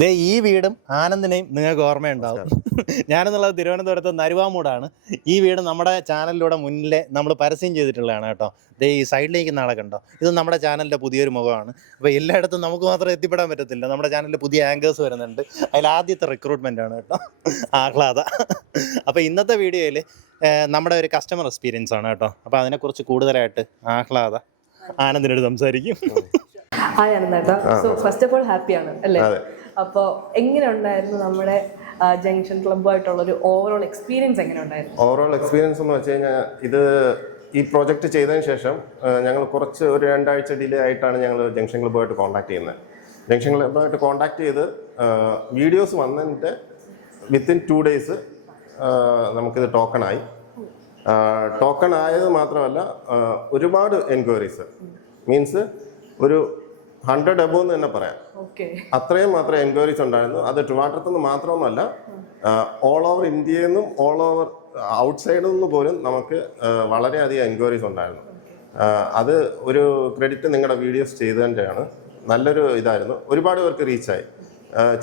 ദേ ഈ വീടും ആനന്ദിനെയും നിങ്ങൾക്ക് ഓർമ്മയുണ്ടാവും. ഞാനെന്നുള്ളത് തിരുവനന്തപുരത്ത് നരുവാമൂടാണ്. ഈ വീട് നമ്മുടെ ചാനലിലൂടെ മുന്നിലെ നമ്മൾ പരസ്യം ചെയ്തിട്ടുള്ളതാണ് കേട്ടോ. ദേ ഈ സൈഡിലേക്ക് നാളെ കണ്ടോ, ഇത് നമ്മുടെ ചാനലിൻ്റെ പുതിയൊരു മുഖമാണ്. അപ്പോൾ എല്ലായിടത്തും നമുക്ക് മാത്രം എത്തിപ്പെടാൻ പറ്റത്തില്ല. നമ്മുടെ ചാനലിൽ പുതിയ ആങ്കേഴ്സ് വരുന്നുണ്ട്. അതിൽ ആദ്യത്തെ റിക്രൂട്ട്മെൻ്റ് ആണ് കേട്ടോ, ആഹ്ലാദ. അപ്പോൾ ഇന്നത്തെ വീഡിയോയിൽ നമ്മുടെ ഒരു കസ്റ്റമർ എക്സ്പീരിയൻസ് ആണ് കേട്ടോ. അപ്പോൾ അതിനെക്കുറിച്ച് കൂടുതലായിട്ട് ആഹ്ലാദ ആനന്ദിനോട് സംസാരിക്കും. ഹായ് ആനന്ദേട്ടാ. സോ ഫസ്റ്റ് ഓഫ് ഓൾ ഹാപ്പിയാണ് അല്ലേ? അപ്പോൾ എങ്ങനെ ഉണ്ടായിരുന്നു നമ്മുടെ ജംഗ്ഷൻ ക്ലബ്ബുമായിട്ടുള്ളൊരു ഓവറോൾ എക്സ്പീരിയൻസ്? എങ്ങനെ ഉണ്ടായിരുന്നു ഓവറോൾ എക്സ്പീരിയൻസ് എന്ന് വെച്ച് കഴിഞ്ഞാൽ, ഈ പ്രോജക്റ്റ് ചെയ്തതിന് ശേഷം ഞങ്ങൾ ഒരു 2 ആഴ്ച ഡിലേ ആയിട്ടാണ് ഞങ്ങൾ ജംഗ്ഷൻ ക്ലബ്ബുമായിട്ട് കോൺടാക്ട് ചെയ്യുന്നത്. ജംഗ്ഷൻ ക്ലബ്ബുമായിട്ട് കോൺടാക്ട് ചെയ്ത് വീഡിയോസ് വന്നതിൻ്റെ വിത്തിൻ 2 days നമുക്കിത് ടോക്കണായി. ടോക്കൺ ആയത് മാത്രമല്ല, ഒരുപാട് എൻക്വയറീസ്, മീൻസ് ഒരു 100 above എന്ന് തന്നെ പറയാം. അത്രയും മാത്രം എൻക്വയറീസ് ഉണ്ടായിരുന്നു. അത് ട്രിവാൻഡ്രത്ത് നിന്ന് മാത്രമൊന്നുമല്ല, ഓൾ ഓവർ ഇന്ത്യയിൽ നിന്നും ഓൾ ഓവർ ഔട്ട്സൈഡിൽ നിന്ന് പോലും നമുക്ക് വളരെയധികം എൻക്വയറീസ് ഉണ്ടായിരുന്നു. അത് ഒരു ക്രെഡിറ്റ് നിങ്ങളുടെ വീഡിയോസ് ചെയ്തതിൻ്റെയാണ്. നല്ലൊരു ഇതായിരുന്നു. ഒരുപാട് പേർക്ക് റീച്ചായി.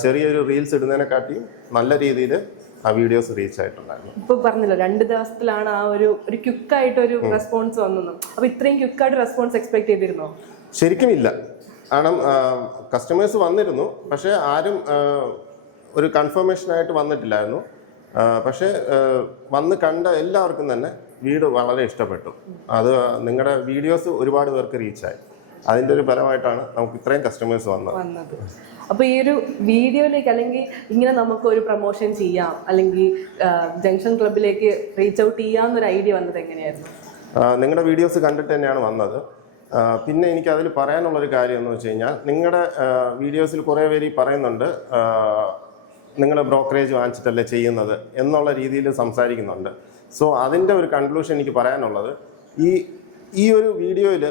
ചെറിയൊരു റീൽസ് ഇടുന്നതിനെക്കാട്ടിയും നല്ല രീതിയിൽ ആ വീഡിയോസ് റീച്ച് ആയിട്ടുണ്ടായിരുന്നു. ഇപ്പൊ പറഞ്ഞല്ലോ 2 ദിവസത്തിലാണ് ആ ഒരു ക്വിക്കായിട്ടൊരു റെസ്പോൺസ് വന്നത്. അപ്പൊ ഇത്രയും ക്വിക്കായിട്ട് റെസ്പോൺസ് എക്സ്പെക്ട് ചെയ്തിരുന്നോ? ശരിക്കും ഇല്ല. കാരണം കസ്റ്റമേഴ്സ് വന്നിരുന്നു, പക്ഷേ ആരും ഒരു കൺഫർമേഷനായിട്ട് വന്നിട്ടില്ലായിരുന്നു. പക്ഷേ വന്ന് കണ്ട എല്ലാവർക്കും തന്നെ വീട് വളരെ ഇഷ്ടപ്പെട്ടു. അത് നിങ്ങളുടെ വീഡിയോസ് ഒരുപാട് പേർക്ക് റീച്ചായി. അതിൻ്റെ ഒരു ഫലമായിട്ടാണ് നമുക്ക് ഇത്രയും കസ്റ്റമേഴ്സ് വന്നത്. അപ്പോൾ ഈ ഒരു വീഡിയോയിലേക്ക്, അല്ലെങ്കിൽ ഇങ്ങനെ നമുക്ക് ഒരു പ്രൊമോഷൻ ചെയ്യാം, അല്ലെങ്കിൽ ജംഗ്ഷൻ ക്ലബിലേക്ക് റീച്ച് ഔട്ട് ചെയ്യാമെന്നൊരു ഐഡിയ വന്നത് എങ്ങനെയായിരുന്നു? നിങ്ങളുടെ വീഡിയോസ് കണ്ടിട്ട് തന്നെയാണ് വന്നത്. പിന്നെ എനിക്ക് അതിൽ പറയാനുള്ളൊരു കാര്യം എന്ന് വെച്ച് കഴിഞ്ഞാൽ, നിങ്ങളുടെ വീഡിയോസിൽ കുറേ പേര് പറയുന്നുണ്ട് നിങ്ങൾ ബ്രോക്കറേജ് വാങ്ങിച്ചിട്ടല്ലേ ചെയ്യുന്നത് എന്നുള്ള രീതിയിൽ സംസാരിക്കുന്നുണ്ട്. സോ അതിൻ്റെ ഒരു കൺക്ലൂഷൻ എനിക്ക് പറയാനുള്ളത്, ഈ ഒരു വീഡിയോയിൽ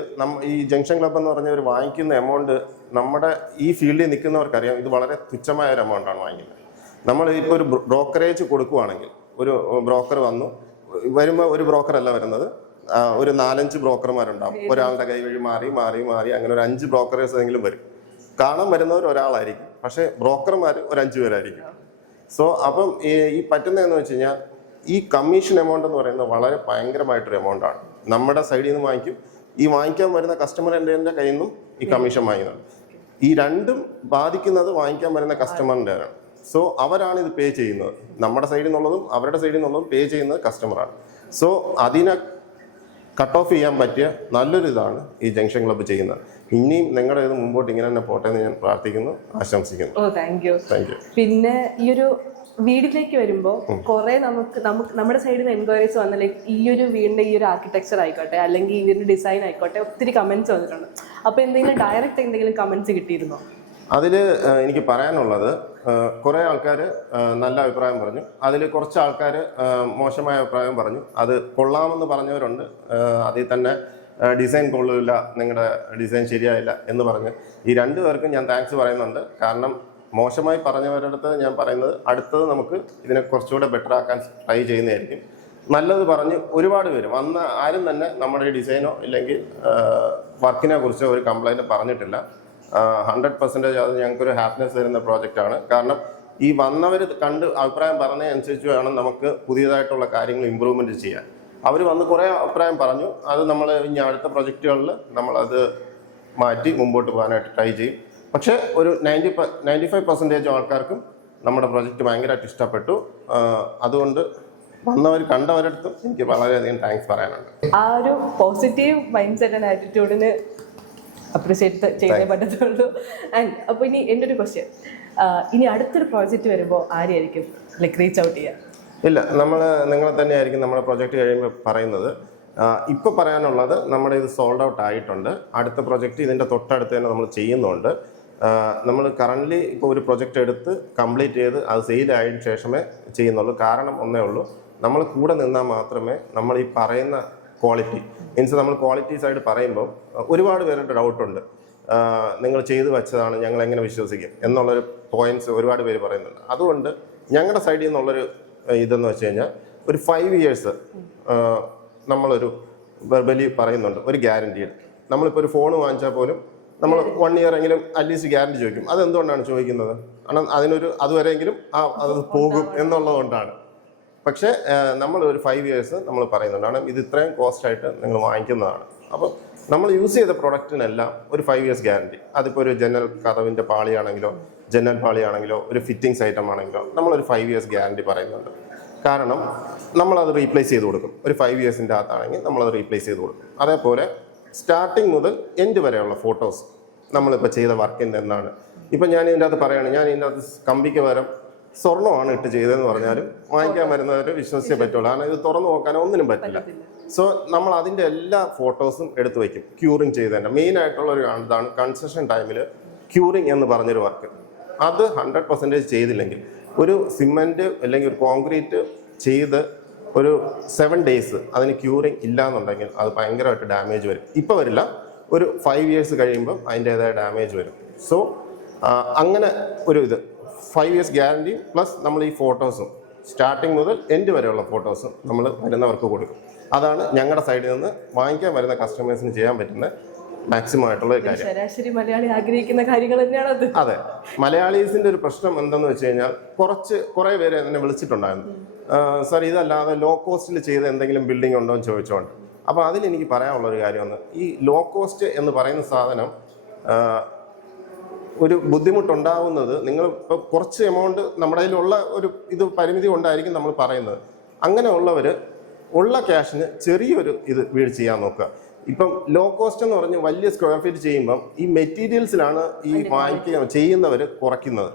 ഈ ജംഗ്ഷൻ ക്ലബ്ബ് എന്ന് പറഞ്ഞ ഒരു വാങ്ങിക്കുന്ന എമൗണ്ട്, നമ്മുടെ ഈ ഫീൽഡിൽ നിൽക്കുന്നവർക്കറിയാം ഇത് വളരെ തുച്ഛമായ ഒരു എമൗണ്ടാണ് വാങ്ങിക്കുന്നത്. നമ്മൾ ഇപ്പോൾ ഒരു ബ്രോക്കറേജ് കൊടുക്കുകയാണെങ്കിൽ, ഒരു ബ്രോക്കർ വരുമ്പോൾ ഒരു ബ്രോക്കറല്ല വരുന്നത്, ഒരു 4-5 ബ്രോക്കർമാരുണ്ടാവും. ഒരാളുടെ കൈ വഴി മാറി അങ്ങനെ ഒരു 5 ബ്രോക്കറേഴ്സ് എങ്കിലും വരും. കാണാൻ വരുന്നവർ ഒരാളായിരിക്കും, പക്ഷേ ബ്രോക്കർമാർ ഒരു 5 പേരായിരിക്കും. സോ അപ്പം ഈ പറ്റുന്നതെന്ന് വെച്ച് കഴിഞ്ഞാൽ, ഈ കമ്മീഷൻ എമൗണ്ട് എന്ന് പറയുന്നത് വളരെ ഭയങ്കരമായിട്ടൊരു എമൗണ്ടാണ്. നമ്മുടെ സൈഡിൽ നിന്ന് വാങ്ങിക്കും, ഈ വാങ്ങിക്കാൻ വരുന്ന കസ്റ്റമറിൻ്റെ കയ്യിൽ നിന്നും ഈ കമ്മീഷൻ വാങ്ങിക്കുന്നുണ്ട്. ഈ രണ്ടും ബാധിക്കുന്നത് വാങ്ങിക്കാൻ വരുന്ന കസ്റ്റമറിൻ്റെതാണ്. സോ അവരാണ് ഇത് പേ ചെയ്യുന്നത്. നമ്മുടെ സൈഡിൽ നിന്നുള്ളതും അവരുടെ സൈഡിൽ നിന്നുള്ളതും പേ ചെയ്യുന്നത് കസ്റ്റമറാണ്. സോ അതിനെ കട്ട് ഓഫ് ചെയ്യാൻ പറ്റിയ നല്ലൊരു ഇതാണ് ഈ ജംഗ്ഷൻ ക്ലബ്ബ് ചെയ്യുന്നത്. ഇനിയും നിങ്ങളുടെ ഇത് മുമ്പോട്ട് ഇങ്ങനെ തന്നെ പോട്ടെ എന്ന് ഞാൻ പ്രാർത്ഥിക്കുന്നു, ആശംസിക്കുന്നു. Thank you. പിന്നെ ഈ ഒരു വീടിലേക്ക് വരുമ്പോൾ കുറെ നമ്മുടെ സൈഡിൽ നിന്ന് എൻക്വയറീസ് വന്നല്ലേ, ഈ ഒരു വീടിന്റെ ഈ ഒരു ആർക്കിടെക്ചർ ആയിക്കോട്ടെ, അല്ലെങ്കിൽ ഇതിന്റെ ഡിസൈൻ ആയിക്കോട്ടെ, ഒത്തിരി കമന്റ്സ് വന്നിട്ടുണ്ട്. അപ്പൊ എന്തെങ്കിലും കമന്റ്സ് കിട്ടിയിരുന്നോ? അതിൽ എനിക്ക് പറയാനുള്ളത്, കുറേ ആൾക്കാർ നല്ല അഭിപ്രായം പറഞ്ഞു. അതിൽ കുറച്ച് ആൾക്കാർ മോശമായ അഭിപ്രായം പറഞ്ഞു. അത് കൊള്ളാമെന്ന് പറഞ്ഞവരുണ്ട്, അതിൽ തന്നെ ഡിസൈൻ കൊള്ളില്ല, നിങ്ങളുടെ ഡിസൈൻ ശരിയായില്ല എന്ന് പറഞ്ഞ് ഈ 2 പേർക്കും ഞാൻ താങ്ക്സ് പറയുന്നുണ്ട്. കാരണം മോശമായി പറഞ്ഞവരുടെ അടുത്ത് ഞാൻ പറയുന്നത്, അടുത്തത് നമുക്ക് ഇതിനെ കുറച്ചുകൂടെ ബെറ്റർ ആക്കാൻ ട്രൈ ചെയ്യുന്നതായിരിക്കും. നല്ലത് പറഞ്ഞ് ഒരുപാട് പേര് വന്ന ആരും തന്നെ നമ്മുടെ ഡിസൈനോ ഇല്ലെങ്കിൽ വർക്കിനെ കുറിച്ചോ ഒരു കംപ്ലൈൻറ്റ് പറഞ്ഞിട്ടില്ല. 100% അത് ഞങ്ങൾക്കൊരു ഹാപ്പിനെസ് തരുന്ന പ്രോജക്റ്റാണ്. കാരണം ഈ വന്നവർ കണ്ട് അഭിപ്രായം പറഞ്ഞതനുസരിച്ച് വേണം നമുക്ക് പുതിയതായിട്ടുള്ള കാര്യങ്ങൾ ഇമ്പ്രൂവ്മെൻറ്റ് ചെയ്യാൻ. അവർ വന്ന് കുറേ അഭിപ്രായം പറഞ്ഞു. അത് നമ്മൾ ഇനി അടുത്ത പ്രൊജക്റ്റുകളിൽ നമ്മളത് മാറ്റി മുമ്പോട്ട് പോകാനായിട്ട് ട്രൈ ചെയ്യും. പക്ഷേ ഒരു 95% ആൾക്കാർക്കും നമ്മുടെ പ്രൊജക്റ്റ് ഭയങ്കരമായിട്ട് ഇഷ്ടപ്പെട്ടു. അതുകൊണ്ട് കണ്ടവരടുത്തും എനിക്ക് വളരെയധികം താങ്ക്സ് പറയാനുണ്ട്. ആ ഒരു പോസിറ്റീവ് മൈൻഡ് സെറ്റ് ആൻഡ് ആറ്റിറ്റ്യൂഡിന് അപ്രിഷിയേറ്റ് ചെയ്യാൻ പറ്റത്തുള്ളൂ. ആൻഡ് അപ്പോൾ ഇനി എൻ്റെ ഒരു ക്വസ്റ്റ്യൻ, ഇനി അടുത്തൊരു പ്രോജക്റ്റ് വരുമ്പോൾ ആരെയായിരിക്കും റീച്ച് ഔട്ട് ചെയ്യുക? ഇല്ല, നിങ്ങളെ തന്നെയായിരിക്കും നമ്മുടെ പ്രൊജക്റ്റ് കഴിയുമ്പോൾ പറയുന്നത്. ഇപ്പോൾ പറയാനുള്ളത്, നമ്മുടെ ഇത് സോൾഡ് ഔട്ട് ആയിട്ടുണ്ട്. അടുത്ത പ്രൊജക്റ്റ് ഇതിൻ്റെ തൊട്ടടുത്ത് തന്നെ നമ്മൾ ചെയ്യുന്നുണ്ട്. നമ്മൾ കറൻ്റ്ലി ഇപ്പോൾ ഒരു പ്രൊജക്റ്റ് എടുത്ത് കംപ്ലീറ്റ് ചെയ്ത് അത് സെയിലായതിനു ശേഷമേ ചെയ്യുന്നുള്ളൂ. കാരണം ഒന്നേ ഉള്ളൂ, നമ്മൾ കൂടെ നിന്നാൽ മാത്രമേ നമ്മൾ ഈ പറയുന്ന ക്വാളിറ്റി, മീൻസ് നമ്മൾ ക്വാളിറ്റി സൈഡ് പറയുമ്പോൾ ഒരുപാട് പേരുടെ ഡൗട്ടുണ്ട്. നിങ്ങൾ ചെയ്തു വെച്ചതാണ്, ഞങ്ങൾ എങ്ങനെ വിശ്വസിക്കും എന്നുള്ളൊരു പോയിന്റ്സ് ഒരുപാട് പേര് പറയുന്നുണ്ട്. അതുകൊണ്ട് ഞങ്ങളുടെ സൈഡിൽ നിന്നുള്ളൊരു ഇതെന്ന് വെച്ച് കഴിഞ്ഞാൽ, ഒരു 5 years നമ്മളൊരു വെർബലി പറയുന്നുണ്ട്, ഒരു ഗ്യാരൻറ്റീഡ്. നമ്മളിപ്പോൾ ഒരു ഫോൺ വാങ്ങിച്ചാൽ പോലും നമ്മൾ 1 ഇയർ എങ്കിലും അറ്റ്ലീസ്റ്റ് ഗ്യാരണ്ടി ചോദിക്കും. അതെന്തുകൊണ്ടാണ് ചോദിക്കുന്നത്? കാരണം അതുവരെയെങ്കിലും അത് പോകും എന്നുള്ളതുകൊണ്ടാണ്. പക്ഷേ നമ്മൾ ഒരു 5 ഇയേഴ്സ് നമ്മൾ പറയുന്നുണ്ട്. കാരണം ഇത് ഇത്രയും കോസ്റ്റ് ആയിട്ട് നിങ്ങൾ വാങ്ങിക്കുന്നതാണ്. അപ്പോൾ നമ്മൾ യൂസ് ചെയ്ത പ്രൊഡക്റ്റിനെല്ലാം ഒരു 5 ഇയേഴ്സ് ഗ്യാരണ്ടി. അതിപ്പോൾ ഒരു ജനൽ കതവിൻ്റെ പാളിയാണെങ്കിലോ ജനൽ പാളിയാണെങ്കിലോ ഒരു ഫിറ്റിംഗ്സ് ഐറ്റം ആണെങ്കിലോ നമ്മളൊരു 5 ഇയേഴ്സ് ഗ്യാരണ്ടി പറയുന്നുണ്ട്. കാരണം നമ്മളത് റീപ്ലേസ് ചെയ്ത് കൊടുക്കും. ഒരു 5 ഇയേഴ്സിൻ്റെ അകത്താണെങ്കിൽ നമ്മളത് റീപ്ലേസ് ചെയ്ത് കൊടുക്കും. അതേപോലെ സ്റ്റാർട്ടിങ് മുതൽ എൻഡ് വരെയുള്ള ഫോട്ടോസ് നമ്മളിപ്പോൾ ചെയ്ത വർക്കിൻ്റെ എന്താണ്. ഇപ്പം ഞാൻ ഇതിൻ്റെ അകത്ത് പറയുകയാണ്, ഞാൻ ഇതിൻ്റെ അകത്ത് കമ്പിക്ക് പകരം സ്വർണ്ണമാണ് ഇട്ട് ചെയ്തതെന്ന് പറഞ്ഞാലും വാങ്ങിക്കാൻ വരുന്നവർ വിശ്വസിച്ചേ പറ്റുള്ളൂ. കാരണം ഇത് തുറന്നു നോക്കാനോ ഒന്നിനും പറ്റില്ല. സോ നമ്മൾ അതിൻ്റെ എല്ലാ ഫോട്ടോസും എടുത്തു വയ്ക്കും. ക്യൂറിങ് ചെയ്തതിൻ്റെ മെയിൻ ആയിട്ടുള്ള ഒരു ഇതാണ് കൺസ്ട്രക്ഷൻ ടൈമിൽ ക്യൂറിങ് എന്ന് പറഞ്ഞൊരു വർക്ക്. അത് 100% ചെയ്തില്ലെങ്കിൽ ഒരു സിമെൻറ്റ് അല്ലെങ്കിൽ ഒരു കോൺക്രീറ്റ് ചെയ്ത് ഒരു 7 ഡേയ്സ് അതിന് ക്യൂറിങ് ഇല്ല എന്നുണ്ടെങ്കിൽ അത് ഭയങ്കരമായിട്ട് ഡാമേജ് വരും. ഇപ്പോൾ വരില്ല, ഒരു 5 ഇയേഴ്സ് കഴിയുമ്പം അതിൻ്റേതായ ഡാമേജ് വരും. സോ അങ്ങനെ ഒരു 5 ഇയേഴ്സ് ഗ്യാരണ്ടി പ്ലസ് നമ്മൾ ഈ ഫോട്ടോസും സ്റ്റാർട്ടിങ് മുതൽ എൻഡ് വരെയുള്ള ഫോട്ടോസും നമ്മൾ വരുന്നവർക്ക് കൊടുക്കും. അതാണ് ഞങ്ങളുടെ സൈഡിൽ നിന്ന് വാങ്ങിക്കാൻ വരുന്ന കസ്റ്റമേഴ്സിന് ചെയ്യാൻ പറ്റുന്ന മാക്സിമം ആയിട്ടുള്ള ഒരു കാര്യം. ശരാശരി മലയാളി ആഗ്രഹിക്കുന്ന കാര്യങ്ങൾ തന്നെയാണ് അത്. അതെ, മലയാളീസിന്റെ ഒരു പ്രശ്നം എന്തെന്ന് വെച്ച് കഴിഞ്ഞാൽ കുറേ പേര് എന്നെ വിളിച്ചിട്ടുണ്ടായിരുന്നു, സാർ ഇതല്ലാതെ ലോ കോസ്റ്റിൽ ചെയ്ത എന്തെങ്കിലും ബിൽഡിംഗ് ഉണ്ടോ എന്ന് ചോദിച്ചോണ്ട്. അപ്പോൾ അതിലെനിക്ക് പറയാനുള്ള ഒരു കാര്യമാണ്, ഈ ലോ കോസ്റ്റ് എന്ന് പറയുന്ന സാധനം ഒരു ബുദ്ധിമുട്ടുണ്ടാവുന്നത് നിങ്ങൾ ഇപ്പോൾ കുറച്ച് എമൗണ്ട് നമ്മുടെ കയ്യിലുള്ള ഒരു പരിമിതി കൊണ്ടായിരിക്കും നമ്മൾ പറയുന്നത്. അങ്ങനെയുള്ളവർ ഉള്ള ക്യാഷിന് ചെറിയൊരു വീട് ചെയ്യാൻ നോക്കുക. ഇപ്പം ലോ കോസ്റ്റ് എന്ന് പറഞ്ഞ് വലിയ സ്ക്വയർ ഫീറ്റ് ചെയ്യുമ്പം ഈ മെറ്റീരിയൽസിലാണ് ഈ ചെയ്യുന്നവർ കുറയ്ക്കുന്നത്.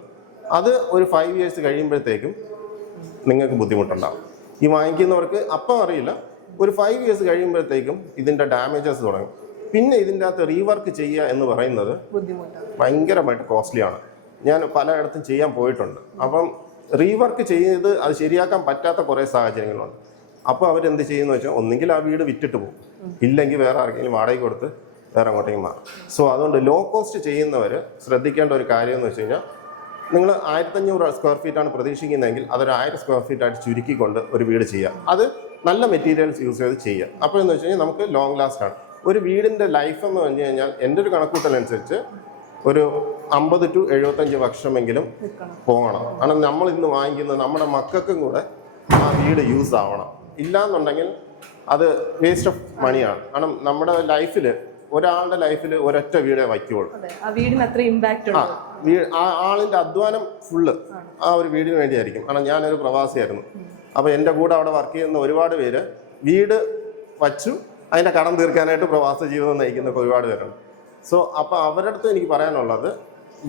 അത് ഒരു 5 ഇയേഴ്സ് കഴിയുമ്പോഴത്തേക്കും നിങ്ങൾക്ക് ബുദ്ധിമുട്ടുണ്ടാകും. ഈ വാങ്ങിക്കുന്നവർക്ക് അപ്പം അറിയില്ല, ഒരു 5 ഇയേഴ്സ് കഴിയുമ്പോഴത്തേക്കും ഇതിൻ്റെ ഡാമേജസ് തുടങ്ങും. പിന്നെ ഇതിൻ്റെ അകത്ത് റീവർക്ക് ചെയ്യുക എന്ന് പറയുന്നത് ഭയങ്കരമായിട്ട് കോസ്റ്റ്ലിയാണ്. ഞാൻ പലയിടത്തും ചെയ്യാൻ പോയിട്ടുണ്ട്. അപ്പം റീവർക്ക് ചെയ്ത് അത് ശരിയാക്കാൻ പറ്റാത്ത കുറേ സാഹചര്യങ്ങളുണ്ട്. അപ്പോൾ അവരെന്ത് ചെയ്യുമെന്ന് വെച്ചാൽ ഒന്നെങ്കിൽ ആ വീട് വിറ്റിട്ട് പോകും, ഇല്ലെങ്കിൽ വേറെ ആർക്കെങ്കിലും വാടകയ്ക്ക് കൊടുത്ത് വേറെ അങ്ങോട്ടേക്ക് മാറും. സോ അതുകൊണ്ട് ലോ കോസ്റ്റ് ചെയ്യുന്നവർ ശ്രദ്ധിക്കേണ്ട ഒരു കാര്യം എന്ന് വെച്ച് കഴിഞ്ഞാൽ, നിങ്ങൾ 1500 സ്ക്വയർ ഫീറ്റാണ് പ്രതീക്ഷിക്കുന്നതെങ്കിൽ അതൊരു 1000 സ്ക്വയർ ഫീറ്റായിട്ട് ചുരുക്കിക്കൊണ്ട് ഒരു വീട് ചെയ്യുക. അത് നല്ല മെറ്റീരിയൽസ് യൂസ് ചെയ്ത് ചെയ്യുക. അപ്പോൾ എന്ന് വെച്ച് കഴിഞ്ഞാൽ നമുക്ക് ലോങ് ലാസ്റ്റ് ആണ്. ഒരു വീടിൻ്റെ ലൈഫ് എന്ന് പറഞ്ഞു കഴിഞ്ഞാൽ എൻ്റെ ഒരു കണക്കൂട്ടലനുസരിച്ച് ഒരു 50 to 75 വർഷമെങ്കിലും പോകണം. കാരണം നമ്മൾ ഇന്ന് വാങ്ങിക്കുന്നത് നമ്മുടെ മക്കൾക്കും കൂടെ ആ വീട് യൂസ് ആവണം. ഇല്ലാന്നുണ്ടെങ്കിൽ അത് വേസ്റ്റ് ഓഫ് മണിയാണ്. കാരണം നമ്മുടെ ലൈഫിൽ ഒരാളുടെ ലൈഫിൽ ഒരൊറ്റ വീടേ വയ്ക്കുള്ളൂ. ആ ആളിന്റെ അധ്വാനം ഫുള്ള് ആ ഒരു വീടിന് വേണ്ടിയായിരിക്കും. കാരണം ഞാനൊരു പ്രവാസിയായിരുന്നു. അപ്പോൾ എൻ്റെ കൂടെ അവിടെ വർക്ക് ചെയ്യുന്ന ഒരുപാട് പേര് വീട് വച്ചു അതിൻ്റെ കടം തീർക്കാനായിട്ട് പ്രവാസ ജീവിതം നയിക്കുന്ന ഒരുപാട് പേരുണ്ട്. സോ അപ്പോൾ അവരുടെ അടുത്ത് എനിക്ക് പറയാനുള്ളത്,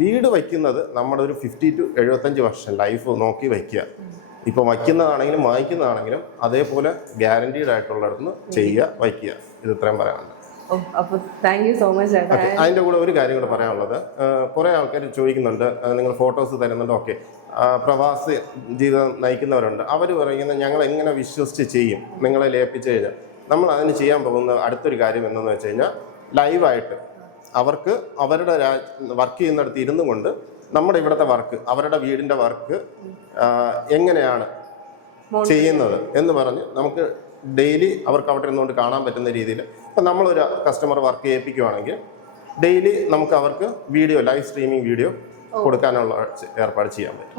വീട് വയ്ക്കുന്നത് നമ്മുടെ ഒരു 50 to 75 വർഷം ലൈഫ് നോക്കി വയ്ക്കുക. ഇപ്പോൾ വയ്ക്കുന്നതാണെങ്കിലും വാങ്ങിക്കുന്നതാണെങ്കിലും അതേപോലെ ഗ്യാരണ്ടീഡ് ആയിട്ടുള്ളിടത്തുനിന്ന് ചെയ്യുക, വയ്ക്കുക. ഇത് ഇത്രയും പറയാനുണ്ട്. അതിൻ്റെ കൂടെ ഒരു കാര്യം കൂടെ പറയാനുള്ളത്, കുറേ ആൾക്കാർ ചോദിക്കുന്നുണ്ട്, നിങ്ങൾ ഫോട്ടോസ് തരുന്നുണ്ട്. ഓക്കെ, പ്രവാസി ജീവിതം നയിക്കുന്നവരുണ്ട്. അവർ പറയുന്നത് ഞങ്ങൾ എങ്ങനെ വിശ്വസിച്ച് ചെയ്യും നിങ്ങളെ ലയിപ്പിച്ച് കഴിഞ്ഞാൽ. നമ്മൾ അതിന് ചെയ്യാൻ പോകുന്ന അടുത്തൊരു കാര്യം എന്തെന്ന് വെച്ച് കഴിഞ്ഞാൽ, ലൈവായിട്ട് അവർക്ക് അവരുടെ വർക്ക് ചെയ്യുന്നിടത്ത് ഇരുന്നു കൊണ്ട് നമ്മുടെ ഇവിടുത്തെ വർക്ക്, അവരുടെ വീടിൻ്റെ വർക്ക് എങ്ങനെയാണ് ചെയ്യുന്നത് എന്ന് പറഞ്ഞ് നമുക്ക് ഡെയിലി അവർക്ക് അവിടെ ഇരുന്നുകൊണ്ട് കാണാൻ പറ്റുന്ന രീതിയിൽ. ഇപ്പം നമ്മളൊരു കസ്റ്റമർ വർക്ക് ചെയ്യിപ്പിക്കുകയാണെങ്കിൽ ഡെയിലി നമുക്ക് അവർക്ക് വീഡിയോ, ലൈവ് സ്ട്രീമിംഗ് വീഡിയോ കൊടുക്കാനുള്ള ഏർപ്പാട് ചെയ്യാൻ പറ്റും.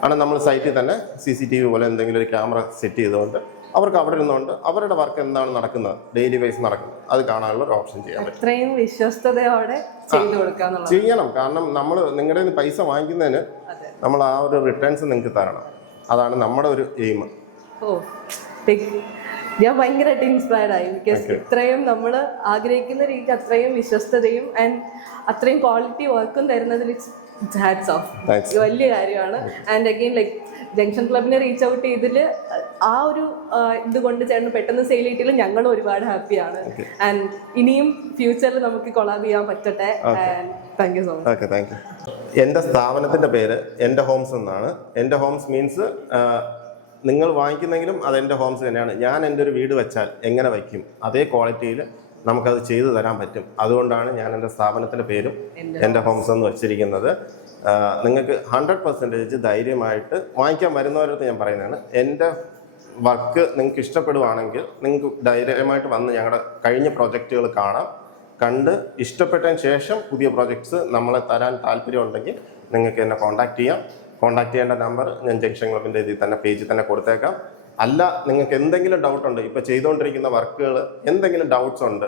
കാരണം നമ്മൾ സൈറ്റിൽ തന്നെ CCTV പോലെ എന്തെങ്കിലും ഒരു ക്യാമറ സെറ്റ് ചെയ്തുകൊണ്ട് അവർക്ക് അവിടെ ഇരുന്നുകൊണ്ട് അവരുടെ വർക്ക് എന്താണ് നടക്കുന്നത്, ഡെയിലി വൈസ് നടക്കുന്നത്, അത് കാണാനുള്ള ഒരു ഓപ്ഷൻ ചെയ്യാൻ പറ്റും. വിശ്വസ്തയോടെ ചെയ്യണം. കാരണം നമ്മൾ നിങ്ങളുടെ പൈസ വാങ്ങിക്കുന്നതിന് നമ്മൾ ആ ഒരു റിട്ടേൺസ് നിങ്ങൾക്ക് തരണം. അതാണ് നമ്മുടെ ഒരു എയിം. ഞാൻ ഭയങ്കരമായിട്ട് ഇൻസ്പയർഡ് ആയി. ബിക്കോസ് ഇത്രയും നമ്മൾ ആഗ്രഹിക്കുന്ന രീതിക്ക് അത്രയും വിശ്വസ്തതയും ആൻഡ് അത്രയും ക്വാളിറ്റി വർക്കും തരുന്നതിൽ ഇറ്റ്സ് ഹാറ്റ്സ് ഓഫ്. വലിയ കാര്യമാണ്. ആൻഡ് അഗെയിൻ ലൈക്ക് ജംഗ്ഷൻ ക്ലബിനെ റീച്ച് ഔട്ട് ചെയ്തതിൽ ആ ഒരു ഇതുകൊണ്ട് ചേട്ടന് പെട്ടെന്ന് സെയിൽ ചെയ്തിട്ട് ഞങ്ങളും ഒരുപാട് ഹാപ്പിയാണ്. ആൻഡ് ഇനിയും ഫ്യൂച്ചറിൽ നമുക്ക് കൊളാബ് ചെയ്യാൻ പറ്റട്ടെ. Thank you so much. Okay, thank you. എൻ്റെ സ്ഥാപനത്തിൻ്റെ പേര് എൻ്റെ ഹോംസ് എന്നാണ്. എൻ്റെ ഹോംസ് മീൻസ് നിങ്ങൾ വാങ്ങിക്കുന്നെങ്കിലും അത് എൻ്റെ ഹോംസ് തന്നെയാണ്. ഞാൻ എൻ്റെ ഒരു വീട് വെച്ചാൽ എങ്ങനെ വയ്ക്കും അതേ ക്വാളിറ്റിയിൽ നമുക്കത് ചെയ്തു തരാൻ പറ്റും. അതുകൊണ്ടാണ് ഞാൻ എൻ്റെ സ്ഥാപനത്തിൻ്റെ പേരും എൻ്റെ ഹോംസ് എന്ന് വെച്ചിരിക്കുന്നത്. നിങ്ങൾക്ക് 100% ധൈര്യമായിട്ട് വാങ്ങിക്കാൻ വരുന്നവരടുത്ത് ഞാൻ പറയുന്നതാണ്, എൻ്റെ വർക്ക് നിങ്ങൾക്ക് ഇഷ്ടപ്പെടുവാണെങ്കിൽ നിങ്ങൾക്ക് ധൈര്യമായിട്ട് വന്ന് ഞങ്ങളുടെ കഴിഞ്ഞ പ്രോജക്റ്റുകൾ കാണാം. കണ്ട് ഇഷ്ടപ്പെട്ടതിന് ശേഷം പുതിയ പ്രോജക്ട്സ് നമ്മളെ തരാൻ താല്പര്യമുണ്ടെങ്കിൽ നിങ്ങൾക്ക് എന്നെ കോൺടാക്ട് ചെയ്യാം. കോൺടാക്ട് ചെയ്യേണ്ട നമ്പർ ഞാൻ ജംഗ്ഷൻ ക്ലബിൻ്റെ ഇതിൽ തന്നെ പേജിൽ തന്നെ കൊടുത്തേക്കാം. അല്ല, നിങ്ങൾക്ക് എന്തെങ്കിലും ഡൗട്ട് ഉണ്ട്, ഇപ്പോൾ ചെയ്തുകൊണ്ടിരിക്കുന്ന വർക്കുകൾ എന്തെങ്കിലും ഡൗട്ട്സ് ഉണ്ട്,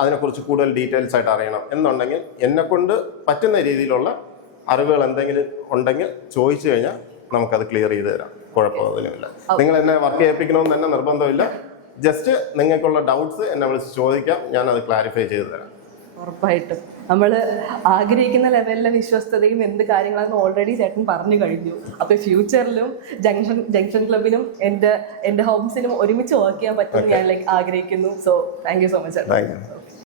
അതിനെക്കുറിച്ച് കൂടുതൽ ഡീറ്റെയിൽസ് ആയിട്ട് അറിയണം എന്നുണ്ടെങ്കിൽ എന്നെക്കൊണ്ട് പറ്റുന്ന രീതിയിലുള്ള അറിവുകൾ എന്തെങ്കിലും ഉണ്ടെങ്കിൽ ചോദിച്ചു കഴിഞ്ഞാൽ നമുക്കത് ക്ലിയർ ചെയ്ത് തരാം. കുഴപ്പമൊന്നുമില്ല. നിങ്ങൾ എന്നെ വർക്ക് ചെയ്യിപ്പിക്കണമെന്ന് തന്നെ നിർബന്ധമില്ല. ജസ്റ്റ് നിങ്ങൾക്കുള്ള ഡൗട്ട്സ് എന്നെ വിളിച്ച് ചോദിക്കാം, ഞാൻ അത് ക്ലാരിഫൈ ചെയ്ത് തരാം. ഉറപ്പായിട്ടും നമ്മൾ ആഗ്രഹിക്കുന്ന ലെവലിലെ വിശ്വസ്തതയും എന്ത് കാര്യങ്ങളാണെന്ന് ഓൾറെഡി ചേട്ടൻ പറഞ്ഞു കഴിഞ്ഞു. അപ്പോൾ ഫ്യൂച്ചറിലും ജംഗ്ഷൻ ക്ലബിനും എൻ്റെ ഹോംസിനും ഒരുമിച്ച് വർക്ക് ചെയ്യാൻ പറ്റുമെന്ന് ഞാൻ ആഗ്രഹിക്കുന്നു. So thank you so much. Thank you.